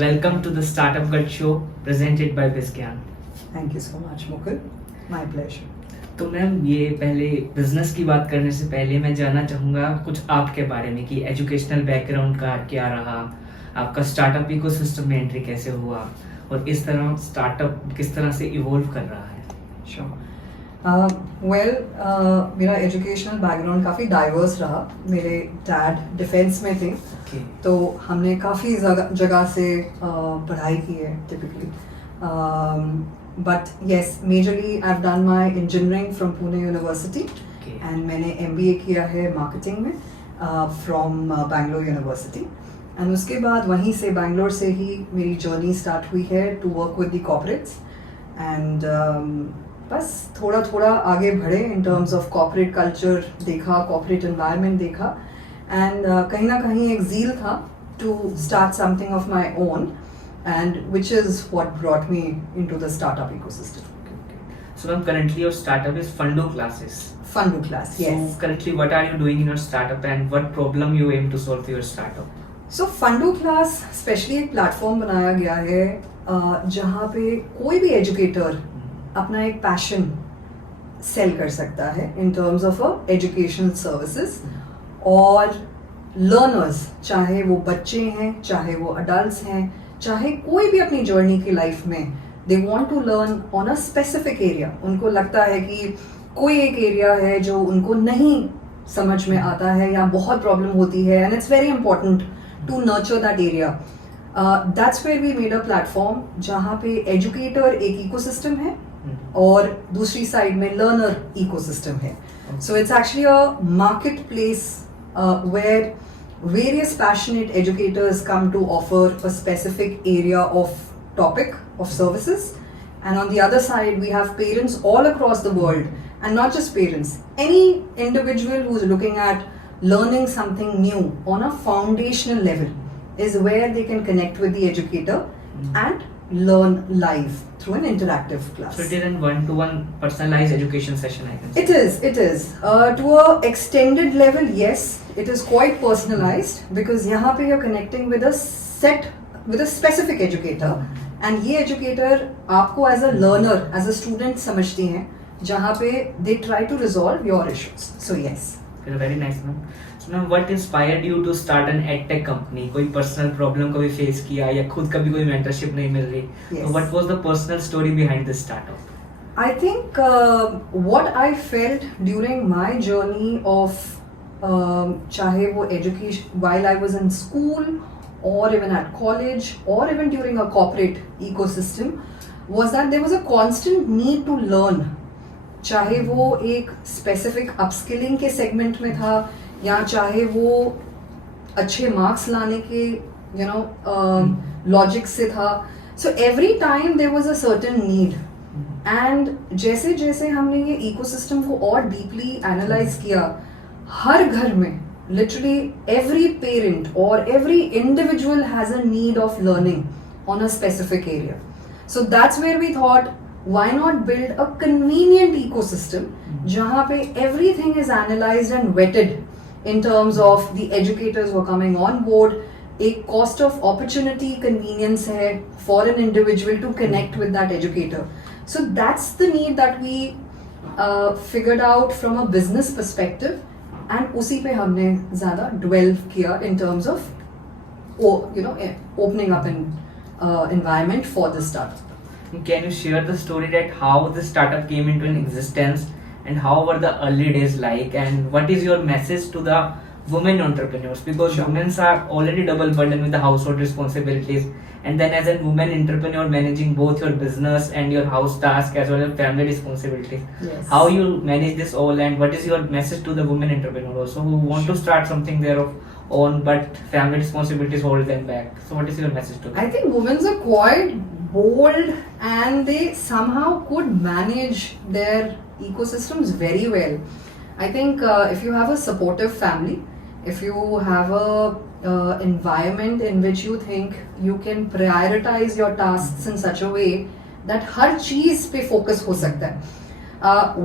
Welcome to the Startup Garh Show presented by Bizz Gyaan. Thank you so much, Mukul. My pleasure. तो ma'am ये पहले business की बात करने से पहले मैं जानना चाहूँगा कुछ आपके बारे में कि एजुकेशनल बैकग्राउंड का क्या रहा, आपका स्टार्टअप इकोसिस्टम में एंट्री कैसे हुआ और इस तरह स्टार्टअप किस तरह से इवॉल्व कर रहा है. Sure. मेरा एजुकेशनल बैकग्राउंड काफ़ी डाइवर्स रहा. मेरे डैड डिफेंस में थे, तो हमने काफ़ी जगह से पढ़ाई की है typically. But yes, majorly I have done my engineering from Pune university and मैंने MBA किया है मार्केटिंग में फ्रॉम बैंगलोर यूनिवर्सिटी. एंड उसके बाद वहीं से बैंगलोर से ही मेरी जर्नी स्टार्ट हुई है to work with the corporates. And बस थोड़ा थोड़ा आगे बढ़े in terms of corporate culture देखा, कॉर्पोरेट एनवायरनमेंट देखा, एंड कहीं ना कहीं एक ज़ील था to start something of my own, and which is what brought me into the startup ecosystem. So ma'am, currently your startup is Fundoo classes. Fundoo class, yes. So currently what are you doing in your startup and what problem you aim to solve for your startup? So Fundoo class specially एक platform बनाया गया है जहाँ पे कोई भी educator अपना एक पैशन सेल कर सकता है इन टर्म्स ऑफ एजुकेशनल सर्विसेज. और लर्नर्स, चाहे वो बच्चे हैं, चाहे वो अडल्ट्स हैं, चाहे कोई भी अपनी जर्नी की लाइफ में they want to learn on a specific area. उनको लगता है कि कोई एक एरिया है जो उनको नहीं समझ में आता है या बहुत प्रॉब्लम होती है, and it's very important to nurture that area. That's where we made a platform जहाँ पे एजुकेटर एक इकोसिस्टम है और दूसरी साइड में लर्नर इकोसिस्टम है. So it's actually a market place where various passionate educators come to offer a specific area of topic of services, and on the other side we have parents all across the world, and not just parents, any individual who's looking at learning something new on a foundational level is where they can connect with the educator and learn live through an interactive class. So it is a one-to-one personalized education session, I can say. It is. To a extended level, yes, it is quite personalized because यहाँ पे you're connecting with a specific educator, and ये educator आपको as a learner, as a student समझती हैं, जहाँ पे they try to resolve your issues. So yes. Very nice, ma'am. So ma'am, what inspired you to start an edtech company? कोई personal problem कभी face किया या खुद कभी कोई mentorship नहीं मिल रही? Yes. So what was the personal story behind this startup? I think what I felt during my journey of चाहे वो education while I was in school or even at college or even during a corporate ecosystem was that there was a constant need to learn. चाहे वो एक specific upskilling के segment में था या चाहे वो अच्छे मार्क्स लाने के लॉजिक से था. So every time there was a certain need, and जैसे जैसे हमने ये इकोसिस्टम को और डीपली एनालाइज किया, हर घर में लिटरली एवरी पेरेंट और every individual has a need of learning on a specific area. So that's where we thought, why not build a convenient ecosystem जहाँ पे everything is analyzed and vetted in terms of the educators who are coming on board. एक cost of opportunity convenience है for an individual to connect with that educator. So that's the need that we figured out from a business perspective, and उसी पे हमने ज़्यादा dwell किया in terms of opening up an environment for the startup. Can you share the story that how this startup came into an existence and how were the early days like, and what is your message to the women entrepreneurs, because women are already double burdened with the household responsibilities, and then as a woman entrepreneur managing both your business and your house task as well as family responsibilities. Yes. How you manage this all, and what is your message to the women entrepreneur also who want to start something their own but family responsibilities hold them back? So what is your message to them? I think women are quite bold and they somehow could manage their ecosystems very well. I think if you have a supportive family, if you have a environment in which you think you can prioritize your tasks in such a way that हर चीज पे focus हो सकता है.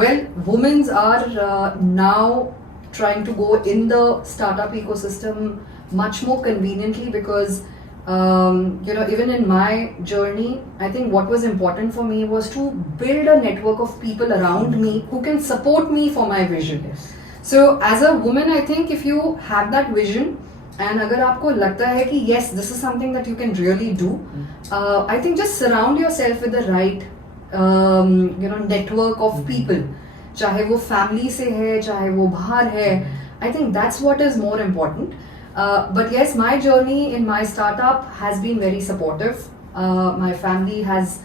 Well, women are now trying to go in the startup ecosystem much more conveniently because Even in my journey, I think what was important for me was to build a network of people around me who can support me for my vision. Yes. So as a woman, I think if you have that vision, and अगर आपको लगता है कि yes, this is something that you can really do, I think just surround yourself with the right network of people. चाहे वो family से है, चाहे वो बाहर है, I think that's what is more important. But yes, my journey in my startup has been very supportive. My family has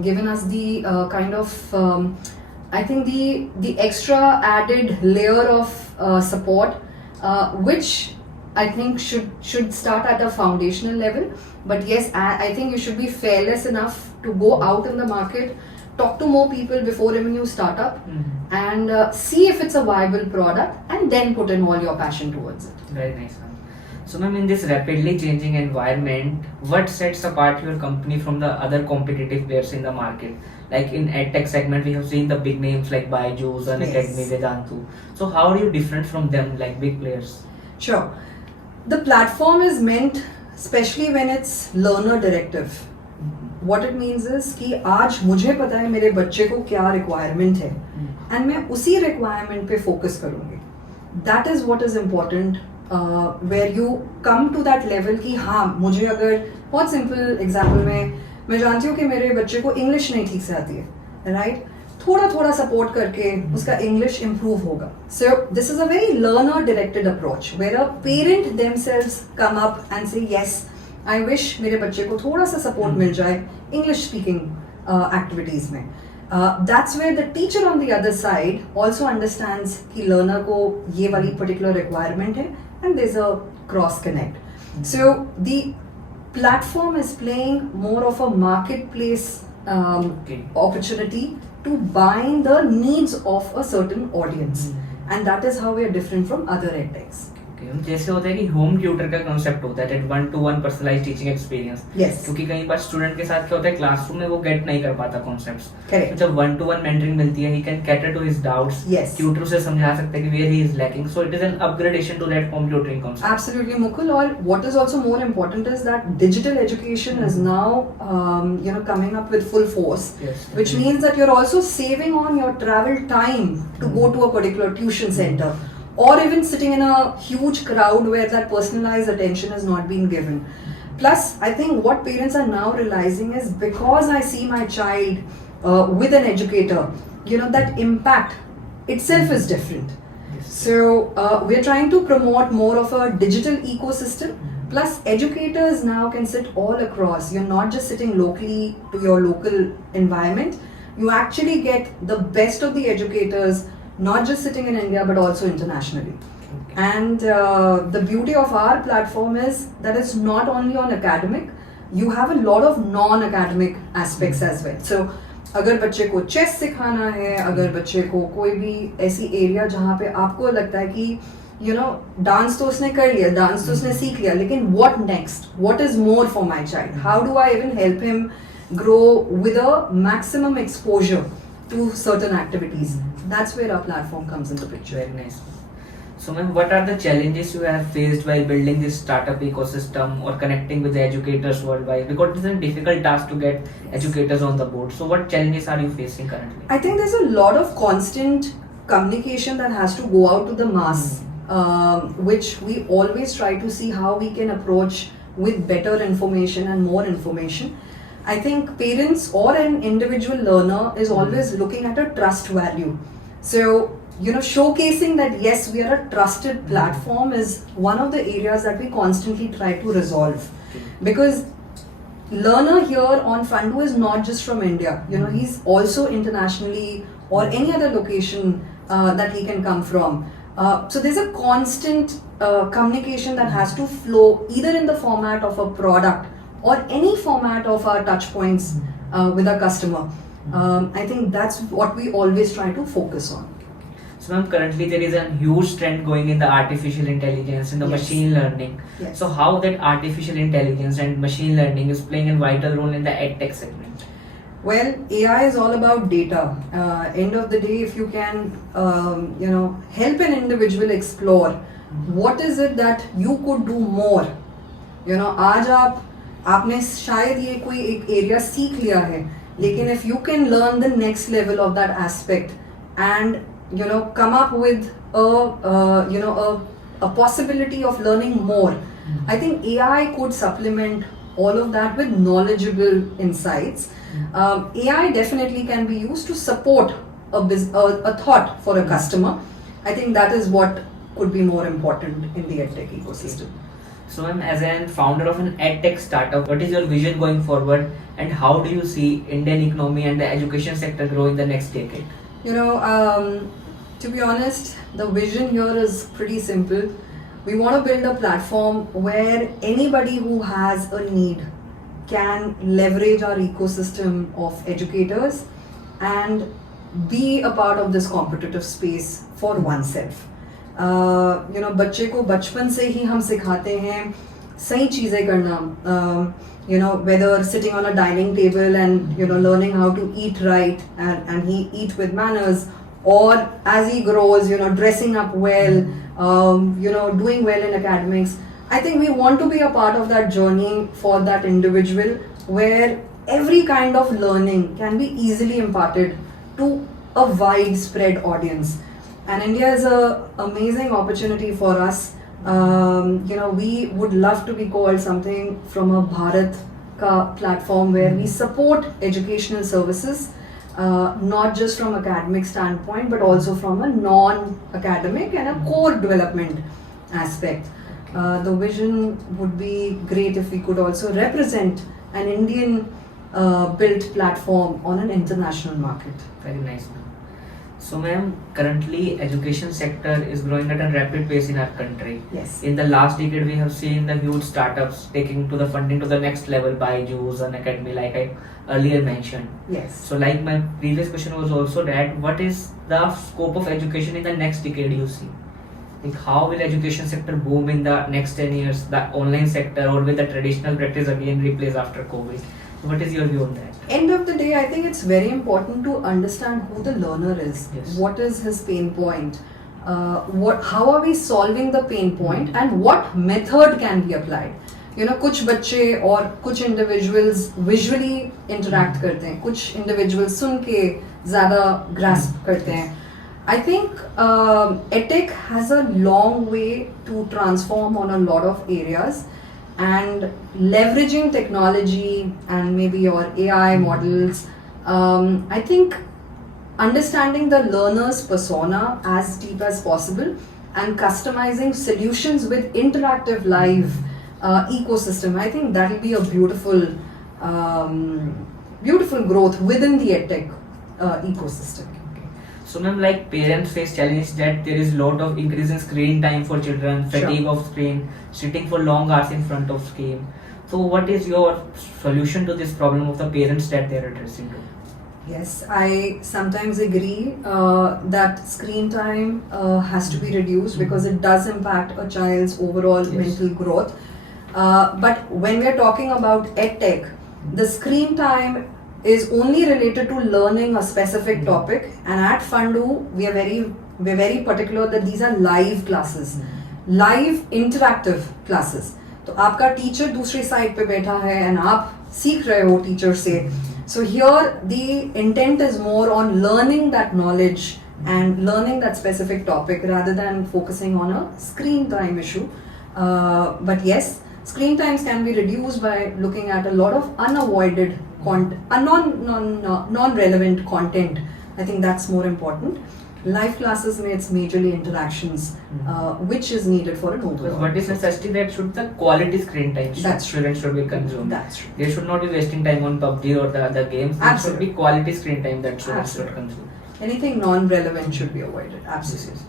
given us the kind of I think the extra added layer of support, which I think should start at a foundational level. But yes, I think you should be fearless enough to go out in the market, talk to more people before even you start up, and see if it's a viable product, and then put in all your passion towards it. Very nice, ma'am. So, ma'am, in this rapidly changing environment, what sets apart your company from the other competitive players in the market? Like in edtech segment, we have seen the big names like Byju's, Unacademy, Vedantu. So, how are you different from them, like big players? Sure. The platform is meant, especially when it's learner directive. What it means is कि आज मुझे पता है मेरे बच्चे को क्या requirement है, and मैं उसी requirement पे focus करूँगी. That is what is important. Where you come to that level कि हाँ मुझे अगर बहुत simple example में मैं जानती हूँ कि मेरे बच्चे को English नहीं ठीक से आती है, right? थोड़ा थोड़ा support करके उसका English improve होगा. So this is a very learner directed approach where a parent themselves come up and say yes, I wish मेरे बच्चे को थोड़ा सा support मिल जाए English speaking activities में. That's where the teacher on the other side also understands कि learner को ये वाली particular requirement है, and there's a cross connect. So the platform is playing more of a marketplace opportunity to bind the needs of a certain audience, and that is how we are different from other edtechs. जैसे होता है कि home tutor का concept होता है, one two one personalised teaching experience. क्योंकि कई बार student के साथ क्या होता है, क्लासरूम में वो गेट नहीं कर पाता कॉन्सेप्ट्स. तो जब वन टू वन मेंटरिंग मिलती है, he can cater to his doubts. Tutor से समझा सकते हैं कि where he is lacking. So it is an upgradation to that home tutoring concept. Absolutely, Mukul. Or what is also more important is that digital education is now coming up with full force, which means that you're also saving on your travel time to go to a particular tuition center, or even sitting in a huge crowd where that personalized attention is not being given. Plus, I think what parents are now realizing is because I see my child with an educator, that impact itself is different. So we're trying to promote more of a digital ecosystem. Plus, educators now can sit all across. You're not just sitting locally to your local environment. You actually get the best of the educators, not just sitting in India but also internationally. And the beauty of our platform is that it's not only on academic, you have a lot of non-academic aspects as well. So अगर बच्चे को chess सिखाना है, अगर बच्चे को कोई भी ऐसी एरिया जहाँ पे आपको लगता है कि डांस तो उसने कर लिया, डांस तो उसने सीख लिया, लेकिन what next? What is more for my child? How do I even help him grow with a maximum exposure to certain activities? That's where our platform comes into picture. Very nice. So, ma'am, what are the challenges you have faced while building this startup ecosystem or connecting with the educators worldwide? Because it's a difficult task to get educators on the board. So, what challenges are you facing currently? I think there's a lot of constant communication that has to go out to the mass, which we always try to see how we can approach with better information and more information. I think parents or an individual learner is always looking at a trust value. So, showcasing that yes, we are a trusted platform is one of the areas that we constantly try to resolve. Because learner here on Fundoo is not just from India. He's also internationally or any other location that he can come from. So there's a constant communication that has to flow either in the format of a product or any format of our touch points with our customer. I think that's what we always try to focus on. So, ma'am, currently there is a huge trend going in the artificial intelligence and the machine learning. So, how that artificial intelligence and machine learning is playing a vital role in the edtech segment? Well, AI is all about data. End of the day, if you can, help an individual explore what is it that you could do more आज आपने शायद ये कोई एक area सीख लिया है, लेकिन if you can learn the next level of that aspect and come up with a possibility of learning more, I think AI could supplement all of that with knowledgeable insights. AI definitely can be used to support a thought for a customer. I think that is what could be more important in the edtech ecosystem. So ma'am, as a founder of an edtech startup, what is your vision going forward, and how do you see Indian economy and the education sector grow in the next decade? To be honest, the vision here is pretty simple. We want to build a platform where anybody who has a need can leverage our ecosystem of educators and be a part of this competitive space for oneself. बच्चे को बचपन से ही हम सिखाते हैं सही चीज़ें करना, whether sitting on a dining table and learning how to eat right and he eat with manners, or as he grows, dressing up well, doing well in academics. I think we want to be a part of that journey for that individual, where every kind of learning can be easily imparted to a widespread audience. And India is an amazing opportunity for us. We would love to be called something from a Bharat ka platform where we support educational services, not just from academic standpoint, but also from a non-academic and a core development aspect. The vision would be great if we could also represent an Indian built platform on an international market. Very nice, ma'am. So ma'am, currently education sector is growing at a rapid pace in our country. Yes. In the last decade, we have seen the huge startups taking to the funding to the next level by Byju's and Academy, like I earlier mentioned. Yes. So like my previous question was also that, what is the scope of education in the next decade you see? Like how will education sector boom in the next 10 years? The online sector, or will the traditional practice again replace after COVID? What is your view on that? End of the day, I think it's very important to understand who the learner is. Yes. What is his pain point? How are we solving the pain point, and what method can be applied? कुछ बच्चे और कुछ individuals visually interact करते हैं, कुछ individuals सुन के ज़्यादा grasp करते हैं. I think edtech has a long way to transform on a lot of areas, and leveraging technology and maybe your AI models, I think understanding the learner's persona as deep as possible and customizing solutions with interactive live ecosystem, I think that will be a beautiful growth within the edtech ecosystem. So ma'am, like parents face challenge that there is lot of increase in screen time for children, fatigue of screen, sitting for long hours in front of screen. So what is your solution to this problem of the parents that they are addressing to? Yes, I sometimes agree that screen time has to be reduced because it does impact a child's overall mental growth. But when we are talking about edtech, the screen time is only related to learning a specific topic, and at Fundoo we're very particular that these are live classes, live interactive classes. तो आपका teacher दूसरी side पे बैठा है and आप सीख रहे हो टीचर से. So here the intent is more on learning that knowledge and learning that specific topic rather than focusing on a screen time issue. But yes, screen times can be reduced by looking at a lot of unavoided non-relevant content. I think that's more important. Live classes it's majorly interactions, which is needed for an overall. What is necessity that should the quality screen time students should be consumed. That's true. They should not be wasting time on PUBG or the other games. It should be quality screen time that students should consume. Anything non-relevant should be avoided. Absolutely.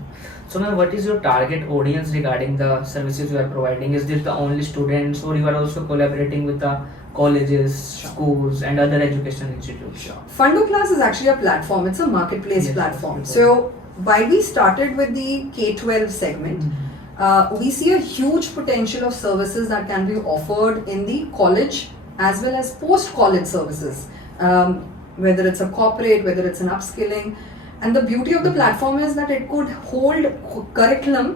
So ma'am, what is your target audience regarding the services you are providing? Is this the only students, or you are also collaborating with the colleges, schools and other educational institutes? Fundoo Class is actually a platform. It's a marketplace platform. So while we started with the K-12 segment, we see a huge potential of services that can be offered in the college as well as post-college services, whether it's a corporate, whether it's an upskilling. And the beauty of the platform is that it could hold curriculum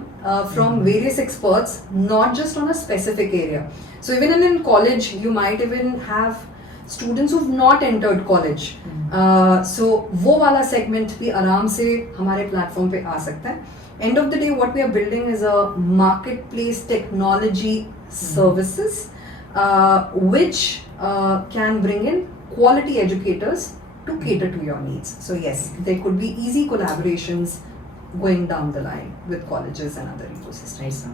from various experts, not just on a specific area. So even in college, you might even have students who've not entered college. So वो वाला segment भी आराम से हमारे platform पे आ सकता है. End of the day, what we are building is a marketplace technology services which can bring in quality educators to cater to your needs. So yes, there could be easy collaborations going down the line with colleges and other ecosystems. Nice.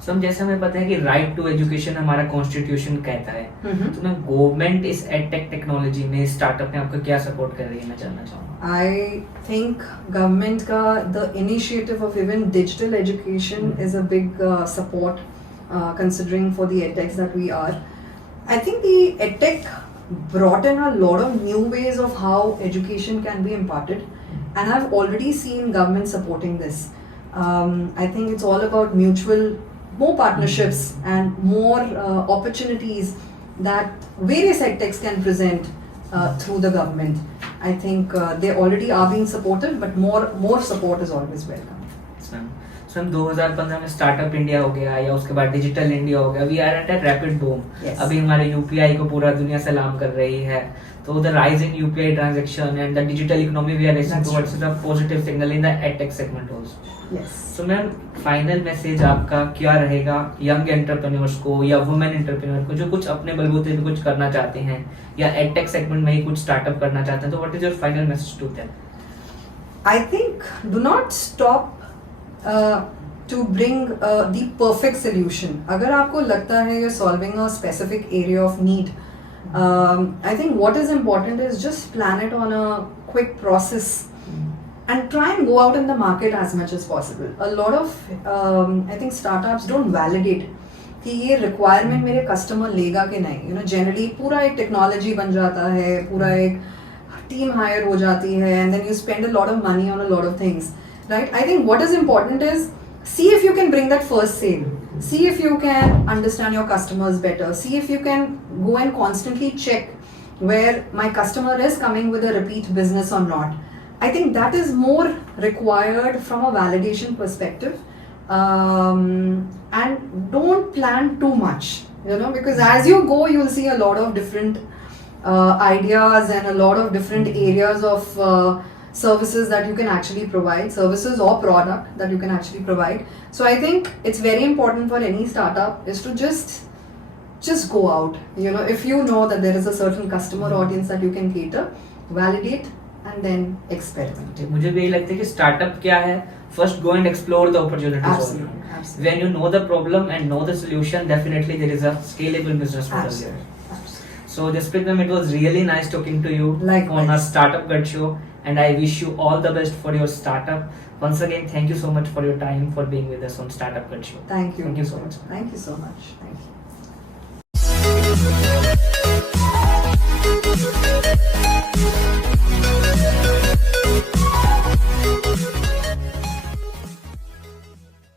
So हम जैसे हमें पता है कि right to education हमारा constitution कहता है, तो मैं गवर्नमेंट इस एडटेक टेक्नोलॉजी में स्टार्टअप में आपको क्या सपोर्ट कर रही है, मैं जानना चाहूँगा. I think government का the initiative of even digital education is a big support considering for the edtechs that we are. I think the edtech brought in a lot of new ways of how education can be imparted, and I've already seen government supporting this. I think it's all about more partnerships and more opportunities that various edtechs can present through the government. I think they already are being supported, but more support is always welcome. सन 2015 में startup India हो गया या उसके बाद digital India हो गया. We are at a rapid boom. अभी हमारे यूपीआई को पूरा दुनिया सलाम कर रही है. तो the rise in UPI transaction and the digital economy we are racing towards the positive signal in the edtech segment also. So ma'am, final message आपका क्या रहेगा यंग एंटरप्रेन्योर्स को या वुमेन एंटरप्रेन्योर को जो कुछ अपने बलबूते पे कुछ करना चाहते हैं या एडटेक सेगमेंट में ही कुछ स्टार्टअप करना चाहते हैं, तो what is your final message to them? I think do not stop to bring the perfect solution. अगर आपको लगता है you're solving a specific area of need, I think what is important is just plan it on a quick process and try and go out in the market as much as possible. A lot of I think startups don't validate कि ये requirement मेरे customer लेगा कि नहीं. You know, generally पूरा एक technology बन जाता है, पूरा एक team hire हो जाती है, and then you spend a lot of money on a lot of things. Right? I think what is important is see if you can bring that first sale. See if you can understand your customers better. See if you can go and constantly check where my customer is coming with a repeat business or not. I think that is more required from a validation perspective. And don't plan too much, you know, because as you go, you'll see a lot of different ideas and a lot of different areas of services that you can actually provide, services or product that you can actually provide. So I think it's very important for any startup is to just go out. You know, if you know that there is a certain customer audience that you can cater, validate and then experiment. मुझे भी यही लगता है कि startup क्या है, first go and explore the opportunities. Absolutely. When you know the problem and know the solution, definitely there is a scalable business model there. So Jasprit ma'am, it was really nice talking to you on our Startup Garh Show, and I wish you all the best for your startup. Once again, thank you so much for your time, for being with us on Startup Garh Show. Thank you. Thank you so much. Thank you so much. Thank you.